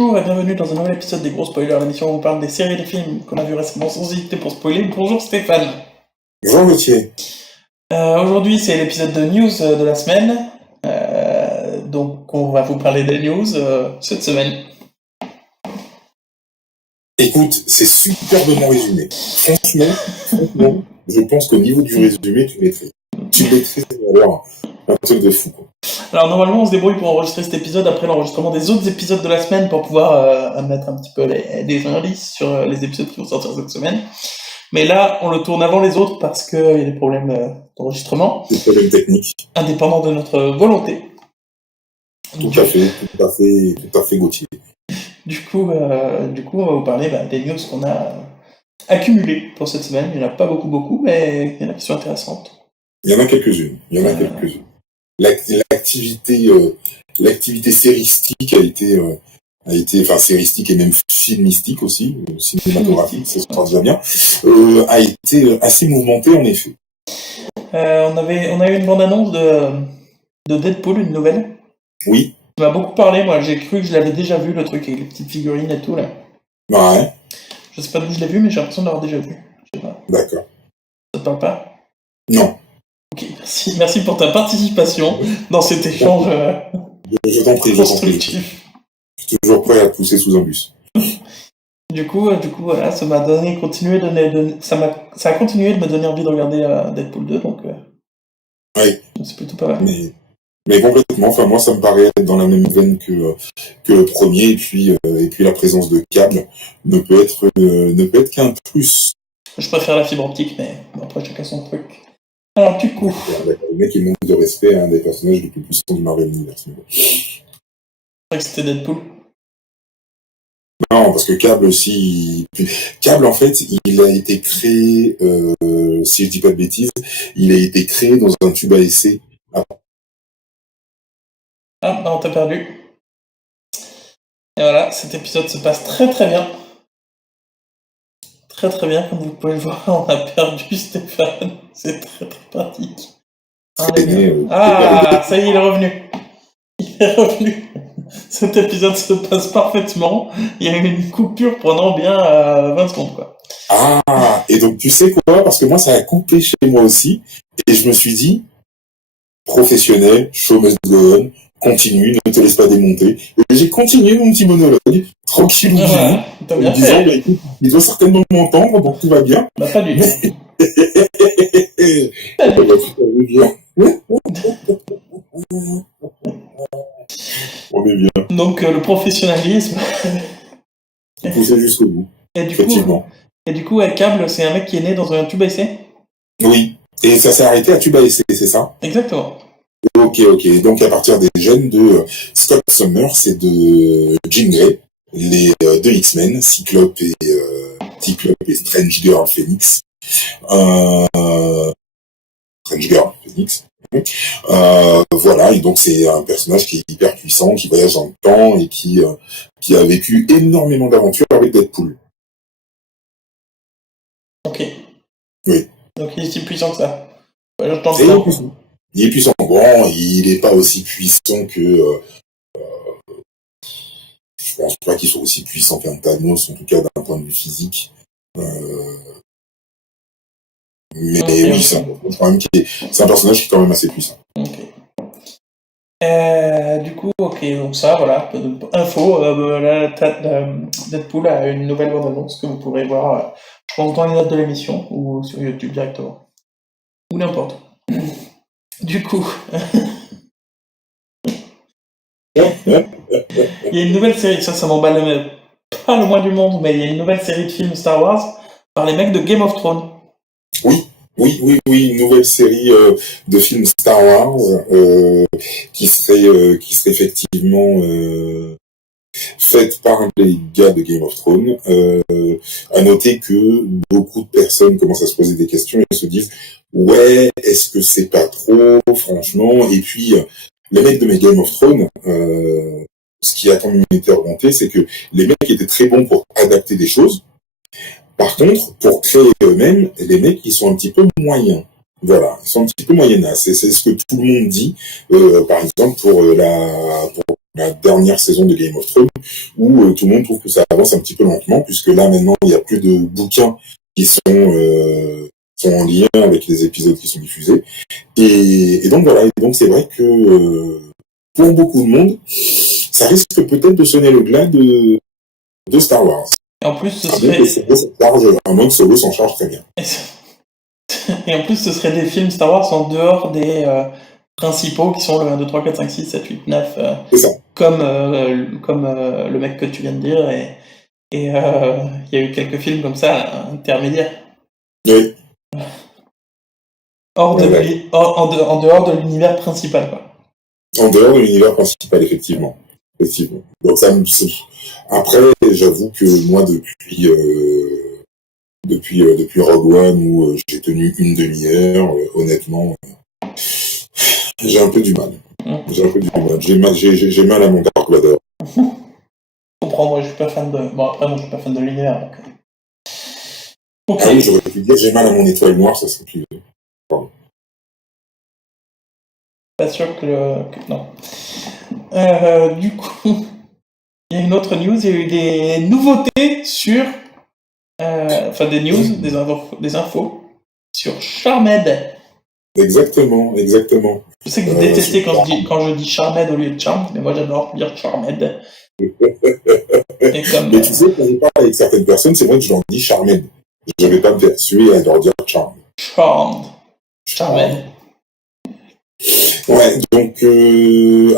Bonjour et bienvenue dans un nouvel épisode des Gros Spoilers, l'émission où on parle des séries et des films qu'on a vus récemment sans hésiter pour spoiler. Bonjour Stéphane. Bonjour Gauthier. Aujourd'hui c'est l'épisode de news de la semaine, donc on va vous parler des news cette semaine. Écoute, c'est superbement résumé. Franchement, je pense qu'au niveau du résumé, tu maîtrises. Alors un truc de fou, quoi. Alors normalement on se débrouille pour enregistrer cet épisode après l'enregistrement des autres épisodes de la semaine pour pouvoir mettre un petit peu des indices sur les épisodes qui vont sortir cette semaine. Mais là on le tourne avant les autres parce qu'il y a des problèmes d'enregistrement. Des problèmes techniques. Indépendants de notre volonté. Tout à fait Gauthier. Du coup, on va vous parler des news qu'on a accumulées pour cette semaine. Il n'y en a pas beaucoup, mais il y en a qui sont intéressantes. Il y en a quelques-unes. L'activité séristique a été, enfin séristique et même filmistique aussi, cinématographique, ça se passe déjà bien, a été assez mouvementée en effet. On a eu une bande-annonce de Deadpool, une nouvelle. Oui. Ça m'a beaucoup parlé, moi j'ai cru que je l'avais déjà vu, le truc avec les petites figurines et tout là. Ouais. Je sais pas d'où je l'ai vu, mais j'ai l'impression de l'avoir déjà vu. Je sais pas. D'accord. Ça te parle pas ? Non. Ok, merci pour ta participation dans cet échange Je t'en prie. constructif. Je suis toujours prêt à te pousser sous un bus. Du coup, voilà, ça m'a ça a continué de me donner envie de regarder Deadpool 2, donc oui. C'est plutôt pas mal. Mais complètement, enfin moi ça me paraît être dans la même veine que le premier, et puis la présence de câbles ne peut être qu'un plus. Je préfère la fibre optique, mais bon, après chacun son truc. Alors du coup... Le mec il manque de respect à un des personnages les plus puissants du Marvel Universe. Je croyais que c'était Deadpool. Non, parce que Cable en fait, il a été créé, si je dis pas de bêtises, il a été créé dans un tube à essai. Ah, on t'a perdu. Et voilà, cet épisode se passe très très bien. Très très bien, comme vous pouvez le voir, on a perdu Stéphane. C'est très très pratique. Ça y est, il est revenu. Cet épisode se passe parfaitement. Il y a eu une coupure pendant bien 20 secondes, quoi. Ah, et donc tu sais quoi, parce que moi ça a coupé chez moi aussi, et je me suis dit, professionnel, show must go on, continue, ne te laisse pas démonter. Et j'ai continué mon petit monologue, tranquille, en disant, écoute, il doit certainement m'entendre, donc tout va bien. Bah, pas du tout. On est bien. Donc, le professionnalisme. Poussé jusqu'au bout. Et du coup, Cable, c'est un mec qui est né dans un tube à essai ? Oui. Et ça s'est arrêté à tube à essai, c'est ça ? Exactement. Ok. Donc, à partir des gènes de Scott Summers et de Jean Grey, les deux X-Men, Cyclope et Strange Girl Phoenix. Strange Girl Phoenix. Voilà, et donc c'est un personnage qui est hyper puissant, qui voyage dans le temps et qui a vécu énormément d'aventures avec Deadpool. Ok. Oui. Donc il est si puissant que ça. Il est puissant. Bon, il n'est pas aussi puissant que... je pense pas qu'il soit aussi puissant qu'un Thanos, en tout cas d'un point de vue physique. Mais oui, c'est un personnage qui est quand même assez puissant. Ok. Du coup, donc ça, voilà, info, Deadpool a une nouvelle bande-annonce que vous pourrez voir, je pense, dans les notes de l'émission, ou sur YouTube directement. Ou n'importe. Du coup... il y a une nouvelle série, ça m'emballe pas le moins du monde, mais il y a une nouvelle série de films Star Wars par les mecs de Game of Thrones. Oui, une nouvelle série de films Star Wars qui serait effectivement faite par les gars de Game of Thrones. À noter que beaucoup de personnes commencent à se poser des questions et se disent ouais, est-ce que c'est pas trop, franchement. Et puis les mecs de Game of Thrones, ce qui a quand même été remonté, c'est que les mecs étaient très bons pour adapter des choses. Par contre, pour créer eux-mêmes, les mecs, ils sont un petit peu moyens. Voilà, ils sont un petit peu moyennasses. C'est ce que tout le monde dit. Par exemple, pour la dernière saison de Game of Thrones, où tout le monde trouve que ça avance un petit peu lentement, puisque là maintenant il n'y a plus de bouquins qui sont en lien avec les épisodes qui sont diffusés. Et donc voilà, et donc c'est vrai que pour beaucoup de monde, ça risque peut-être de sonner le glas de Star Wars. Et en plus, à moins que Solo s'en charge très bien. Et en plus, ce serait des films Star Wars en dehors des principaux qui sont le 1, 2, 3, 4, 5, 6, 7, 8, 9. C'est ça. Comme le mec que tu viens de dire. Et il y a eu quelques films comme ça, intermédiaires. Oui. En dehors de l'univers principal, quoi. En dehors de l'univers principal, effectivement. Donc après, j'avoue que moi, depuis Rogue One, où j'ai tenu une demi-heure, honnêtement, j'ai un peu du mal. J'ai mal à mon Dark Vador. Je comprends, moi je suis pas fan de... Bon, après, moi je suis pas fan de l'univers, donc... Okay. Ah oui, j'aurais pu dire j'ai mal à mon étoile noire, ça serait plus... Pardon. Pas sûr que non. Du coup, il y a une autre news, il y a eu des nouveautés sur... Enfin, des news, des infos sur Charmed. Exactement. Je sais que vous détestez quand je dis Charmed au lieu de Charmed, mais moi j'adore dire Charmed. Mais tu sais, quand je parle avec certaines personnes, c'est vrai que je leur dis Charmed. Je ne vais pas me faire suer à leur dire Charmed. Charmed. Ouais, donc,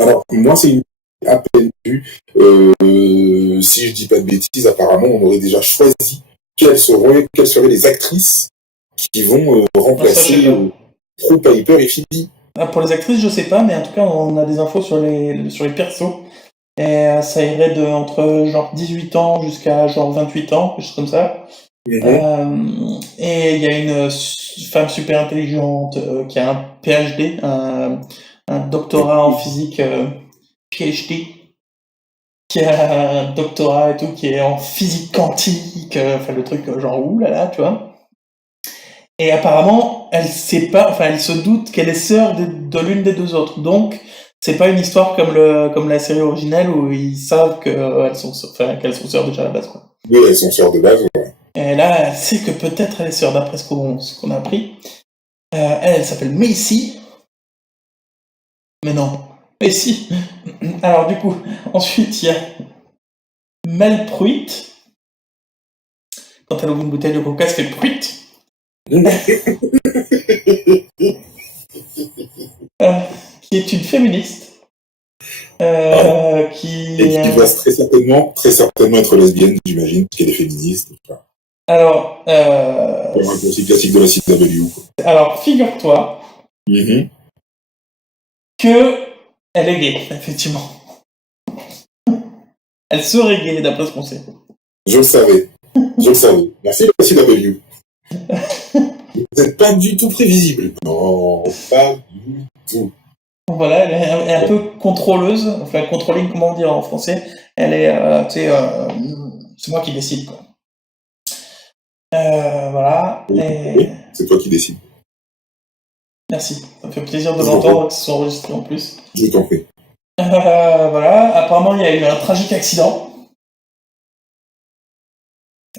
alors, moi, c'est à peine vu. Si je dis pas de bêtises, apparemment, on aurait déjà choisi quelles seraient les actrices qui vont remplacer True Piper et Phoebe. Pour les actrices, je sais pas, mais en tout cas, on a des infos sur les persos. Et ça irait de entre genre 18 ans jusqu'à genre 28 ans, quelque chose comme ça. Et il y a une femme super intelligente qui a un PhD, un doctorat en physique, PhD, qui a un doctorat et tout, qui est en physique quantique, enfin le truc genre oulala, tu vois. Et apparemment, elle se doute qu'elle est sœur de l'une des deux autres. Donc, c'est pas une histoire comme la série originelle où ils savent qu'elles sont sœurs déjà à la base, quoi. Oui, elles sont sœurs de base, ouais. Et là, elle sait que peut-être elle est sœur, d'après ce qu'on a appris. Elle s'appelle Macy. Mais non, Macy. Alors du coup, ensuite, il y a Mel Pruitt. Quand elle ouvre une bouteille de coca, elle fait Pruitt. Qui est une féministe. Et qui doit très certainement être lesbienne, j'imagine, parce qu'elle est féministe. Alors, un raccourci classique de la CW. Alors, figure-toi que elle est gay, effectivement. Elle serait gay, d'après ce qu'on sait. Je le savais. Merci la CW. Vous n'êtes pas du tout prévisible. Non, pas du tout. Voilà, elle est un peu contrôleuse, enfin controlling, comment on dit en français. Elle est, c'est moi qui décide, quoi. Voilà. Oui, c'est toi qui décides. Merci, ça me fait plaisir de l'entendre, que ce soit enregistré en plus. Je t'en prie. Voilà, apparemment il y a eu un tragique accident.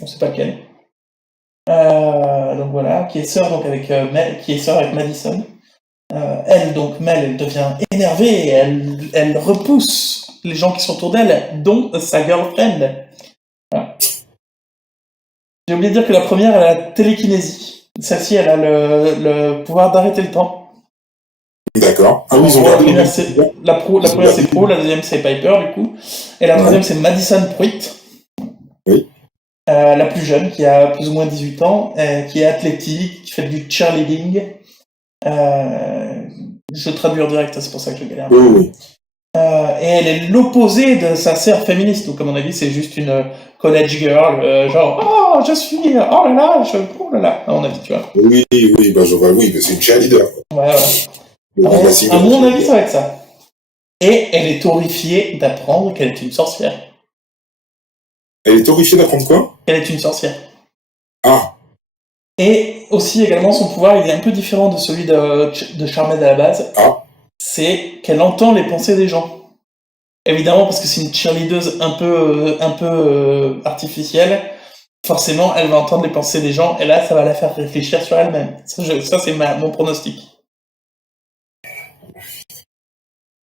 On sait pas lequel. Donc voilà, qui est sœur avec Madison. Elle devient énervée, elle repousse les gens qui sont autour d'elle, dont sa girlfriend. Voilà. J'ai oublié de dire que la première, elle a la télékinésie. Celle-ci, elle a le pouvoir d'arrêter le temps. D'accord. Ah oui, ils ont la première, c'est Pro, la deuxième, c'est Piper, du coup. Et la troisième, c'est Madison Pruitt. Oui. La plus jeune, qui a plus ou moins 18 ans, qui est athlétique, qui fait du cheerleading. Je traduis en direct, c'est pour ça que je galère. Oui. Et elle est l'opposé de sa sœur féministe, donc à mon avis c'est juste une college girl, genre je suis, oh là là, à mon avis, tu vois. Oui, bah je vois, oui, mais c'est une cheerleader. Ouais. À mon avis, ça va être ça. Et elle est horrifiée d'apprendre qu'elle est une sorcière. Elle est horrifiée d'apprendre quoi ? Qu'elle est une sorcière. Ah. Et aussi également son pouvoir, il est un peu différent de celui de Charmed à la base. Ah. C'est qu'elle entend les pensées des gens. Évidemment, parce que c'est une cheerleader un peu artificielle, forcément, elle va entendre les pensées des gens, et là, ça va la faire réfléchir sur elle-même. Ça c'est mon pronostic.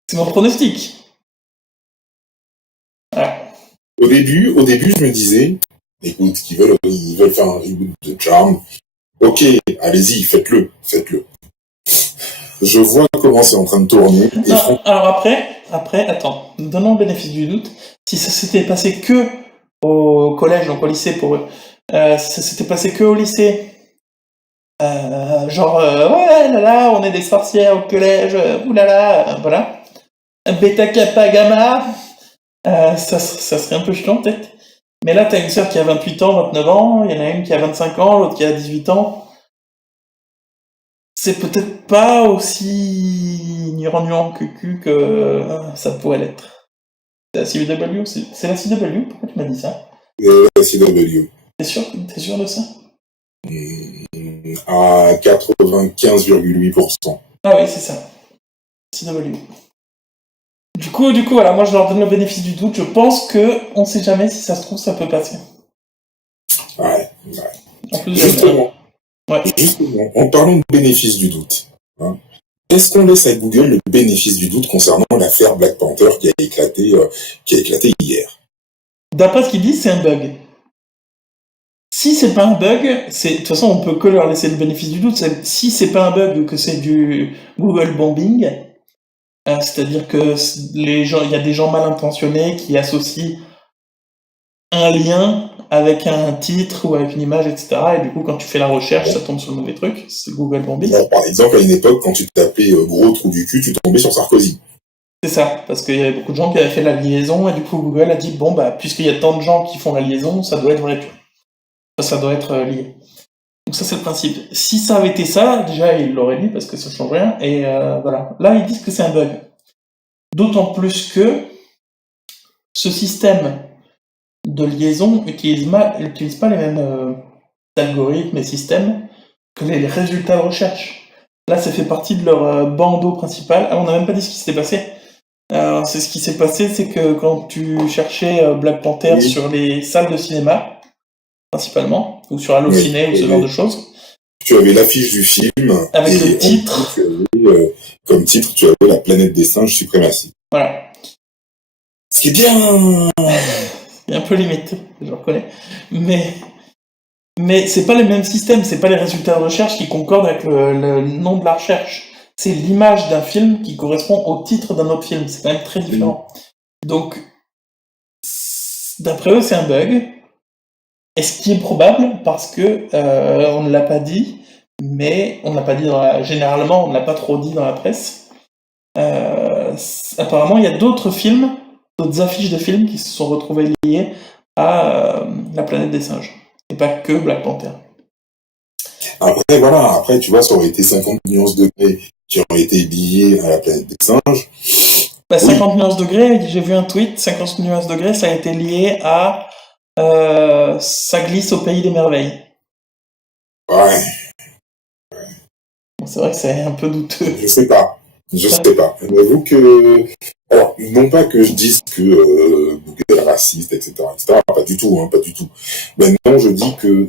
C'est mon pronostic. Voilà. Au début, je me disais, écoute, ils veulent faire un reboot de Charmed. Ok, allez-y, faites-le. Je vois comment c'est en train de tourner. Non, alors après, attends, donnons le bénéfice du doute. Si ça s'était passé que au collège, donc au lycée pour eux, ça s'était passé que au lycée, ouais, là, on est des sorcières au collège, oulala, voilà. Beta, Kappa, Gamma, ça serait un peu chiant peut-être. Mais là, t'as une sœur qui a 28 ans, 29 ans, il y en a une qui a 25 ans, l'autre qui a 18 ans. C'est peut-être pas aussi nuant que ça pourrait l'être. C'est la CW, c'est la CW? Pourquoi tu m'as dit ça? La CW. T'es sûr de ça? À 95,8%. Ah oui, c'est ça. CW. Du coup, voilà, moi je leur donne le bénéfice du doute. Je pense que on sait jamais, si ça se trouve, ça peut passer. Ouais. En plus, Justement, ouais. en parlant de bénéfice du doute, hein, est-ce qu'on laisse à Google le bénéfice du doute concernant l'affaire Black Panther qui a éclaté hier? D'après ce qu'ils disent, c'est un bug. Si c'est pas un bug, de toute façon, on peut que leur laisser le bénéfice du doute. Si c'est pas un bug, que c'est du Google bombing, c'est-à-dire que les gens, il y a des gens mal intentionnés qui associent un lien avec un titre ou avec une image, etc. Et du coup, quand tu fais la recherche, ça tombe sur le mauvais truc. C'est Google bombing. Bon, par exemple, à une époque, quand tu tapais gros trou du cul, tu tombais sur Sarkozy. C'est ça, parce qu'il y avait beaucoup de gens qui avaient fait la liaison, et du coup, Google a dit, bon, bah, puisqu'il y a tant de gens qui font la liaison, ça doit être vrai. Ça doit être lié. Donc ça, c'est le principe. Si ça avait été ça, déjà, ils l'auraient dit, parce que ça change rien, et voilà. Là, ils disent que c'est un bug. D'autant plus que ce système de liaison utilise pas les mêmes algorithmes et systèmes que les résultats de recherche. Là, ça fait partie de leur bandeau principal. Ah, on n'a même pas dit ce qui s'était passé. Alors, ce qui s'est passé, c'est que quand tu cherchais Black Panther sur les salles de cinéma, principalement, ou sur Allociné, ou ce genre de choses, tu avais l'affiche du film, avec le titre. Comme titre, tu avais La planète des singes suprématie. Voilà. Ce qui est bien... C'est un peu limité, je reconnais. Mais c'est pas les mêmes systèmes, c'est pas les résultats de recherche qui concordent avec le nom de la recherche. C'est l'image d'un film qui correspond au titre d'un autre film. C'est quand même très différent. Donc, d'après eux, c'est un bug. Et ce qui est probable, parce que on ne l'a pas dit, mais on ne l'a pas dit généralement, on ne l'a pas trop dit dans la presse. Apparemment, il y a d'autres films, d'autres affiches de films qui se sont retrouvées liées à La planète des singes. Et pas que Black Panther. Après, tu vois, ça aurait été 50 nuances degrés qui auraient été liés à La planète des singes. Bah, 50 nuances degrés, j'ai vu un tweet, 50 nuances degrés, ça a été lié à ça glisse au pays des merveilles. Ouais. C'est vrai que c'est un peu douteux. Je sais pas. J'avoue que... Alors, non pas que je dise que Google est raciste, etc., pas du tout. Maintenant, je dis que,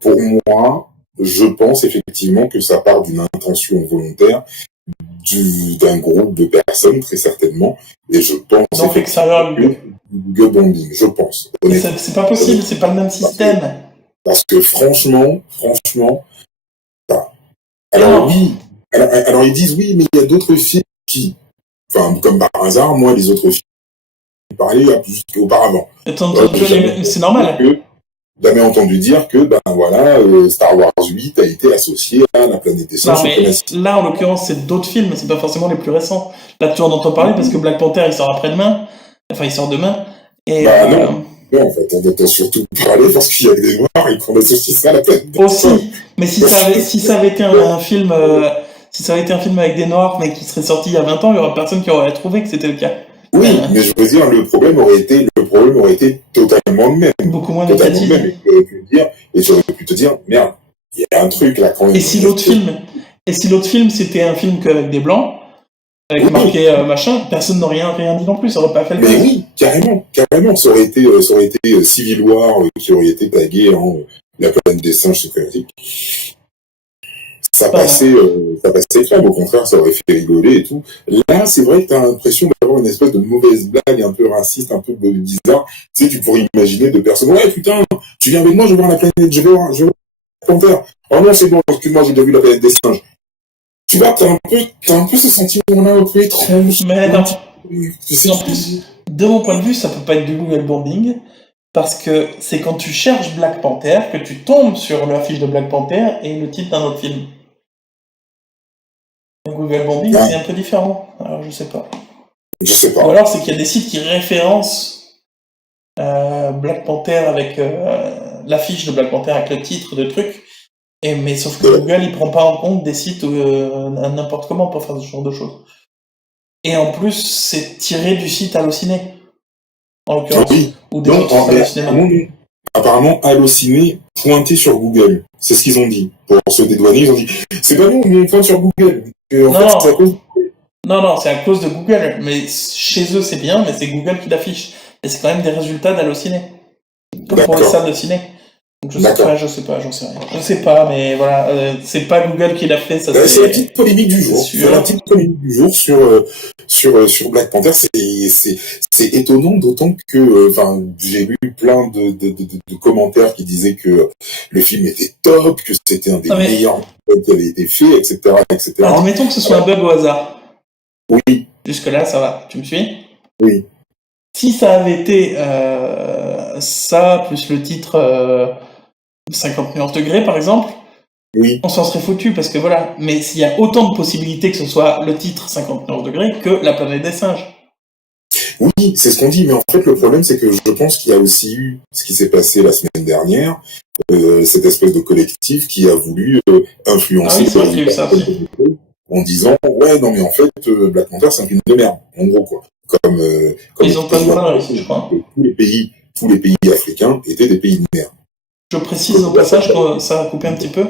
pour moi, je pense effectivement que ça part d'une intention volontaire d'un groupe de personnes, très certainement, et je pense donc extérieur que Google bombing, je pense. C'est pas possible, c'est pas le même système. Parce que franchement, alors oui, alors ils disent oui, mais il y a d'autres films qui, enfin, comme par hasard, moi, les autres films, parlaient plus qu'auparavant. C'est normal. J'avais entendu dire que, Star Wars 8 a été associé à La planète des singes. Là, en l'occurrence, c'est d'autres films, mais c'est pas forcément les plus récents. Là, tu en entends parler parce que Black Panther, il sort après-demain. Enfin, il sort demain. Et, non, en fait, on entend surtout parler parce qu'il y a que des noirs et qu'on associe ça à La planète des singes. Aussi, mais si ça avait été un film... si ça avait été un film avec des noirs, mais qui serait sorti il y a 20 ans, il y aurait personne qui aurait trouvé que c'était le cas. Oui, mais je veux dire, le problème aurait été totalement le même. Beaucoup moins négatif. Et tu aurais pu te dire, merde, il y a un truc là quand même. Et si l'autre film c'était un film qu'avec des blancs, avec marqué machin, personne n'aurait rien dit non plus, ça aurait pas fait le Mais buzz. oui, carrément. Ça aurait été Civil War qui aurait été tagué en la planète des singes suprématiques. Ça passait crème, au contraire, ça aurait fait rigoler et tout. Là, c'est vrai que t'as l'impression d'avoir une espèce de mauvaise blague un peu raciste, un peu bizarre. Tu sais, tu pourrais imaginer deux personnes, ouais, putain, tu viens avec moi, je vais voir la planète, je vais voir la panthère. Oh non, c'est bon, excuse-moi, j'ai déjà vu la planète des singes. Tu vois, t'as un peu ce sentiment-là un peu étrange. Mais non. Tu sais, En plus, de mon point de vue, ça peut pas être du Google bombing, parce que c'est quand tu cherches Black Panther que tu tombes sur l'affiche de Black Panther et le titre d'un autre film. Google bombing, c'est un peu différent. Alors, je sais pas. Je sais pas. Ou alors, c'est qu'il y a des sites qui référencent Black Panther avec l'affiche de Black Panther avec le titre de truc. Mais sauf que Google, il prend pas en compte des sites n'importe comment pour faire ce genre de choses. Et en plus, c'est tiré du site Allociné, en l'occurrence. Oui. Ou des autres salles de cinéma. Apparemment, Allociné pointé sur Google. C'est ce qu'ils ont dit. Pour se dédouaner, ils ont dit c'est pas nous, on pointe sur Google. En fait, c'est à cause... Non, c'est à cause de Google. Mais chez eux, c'est bien, mais c'est Google qui l'affiche. Et c'est quand même des résultats d'Allociné. Comme pour les salles de ciné. Donc je sais pas, j'en sais rien. Je sais pas, mais voilà, c'est pas Google qui l'a fait, ça c'est la petite polémique du jour. C'est la petite polémique du jour sur Black Panther. C'est étonnant, d'autant que, j'ai lu plein de commentaires qui disaient que le film était top, que c'était un des meilleurs qui avait été fait, etc., etc. Admettons que ce soit un bug au hasard. Oui. Jusque-là, ça va. Tu me suis? Oui. Si ça avait été ça, plus le titre 50 nuances degrés, par exemple, oui. On s'en serait foutu, parce que voilà. Mais s'il y a autant de possibilités que ce soit le titre 50 nuances degrés que la planète des singes. Oui, c'est ce qu'on dit, mais en fait, le problème, c'est que je pense qu'il y a aussi eu ce qui s'est passé la semaine dernière, cette espèce de collectif qui a voulu influencer en disant ouais, non, mais en fait, Black Panther, c'est un film de merde, en gros, quoi. Comme ils ont pas de mal réussi, je crois. Tous les pays africains étaient des pays de merde. Je précise au passage que ça a coupé un petit peu.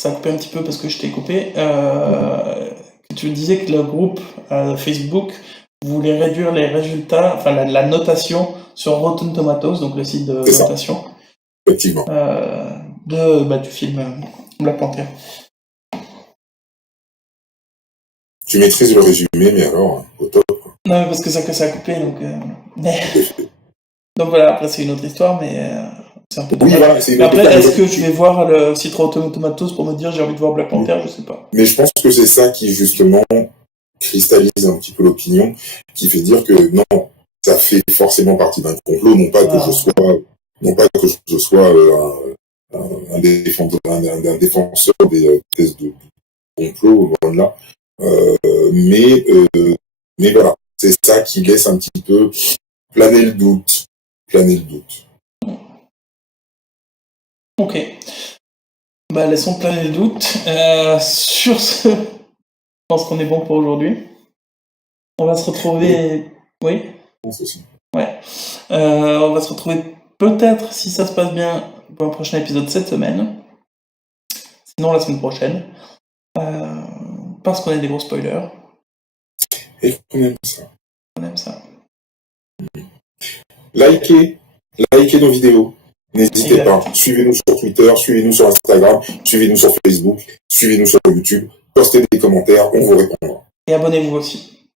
Ça a coupé un petit peu parce que je t'ai coupé. Tu me disais que le groupe Facebook voulait réduire les résultats, enfin la notation sur Rotten Tomatoes, donc le site de notation. Effectivement. Du film Black Panther. Tu maîtrises le résumé, mais alors, au top. Non, mais parce que ça a coupé, donc... Donc voilà, après c'est une autre histoire, mais... c'est un peu dommage. Après, est-ce que je vais voir le site Rotten Tomatoes pour me dire j'ai envie de voir Black Panther? Je sais pas. Mais je pense que c'est ça qui, justement, cristallise un petit peu l'opinion, qui fait dire que non, ça fait forcément partie d'un complot, non pas que je sois un défenseur des thèses de complot, loin de là. Mais voilà, c'est ça qui laisse un petit peu planer le doute. Ok. Laissons planer le doute. Sur ce, je pense qu'on est bon pour aujourd'hui. On va se retrouver... Oui. Ouais. On va se retrouver peut-être, si ça se passe bien, pour un prochain épisode cette semaine. Sinon la semaine prochaine. Parce qu'on est des gros spoilers. Et on aime ça. On aime ça. Likez nos vidéos. N'hésitez pas. Suivez-nous sur Twitter, suivez-nous sur Instagram, suivez-nous sur Facebook, suivez-nous sur YouTube. Postez des commentaires, on vous répondra. Et abonnez-vous aussi.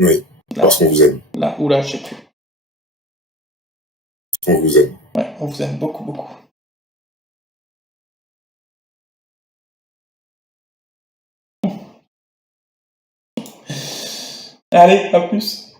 Oui, parce qu'on vous aime. Là, je sais plus. On vous aime. Ouais, on vous aime beaucoup, beaucoup. Allez, à plus.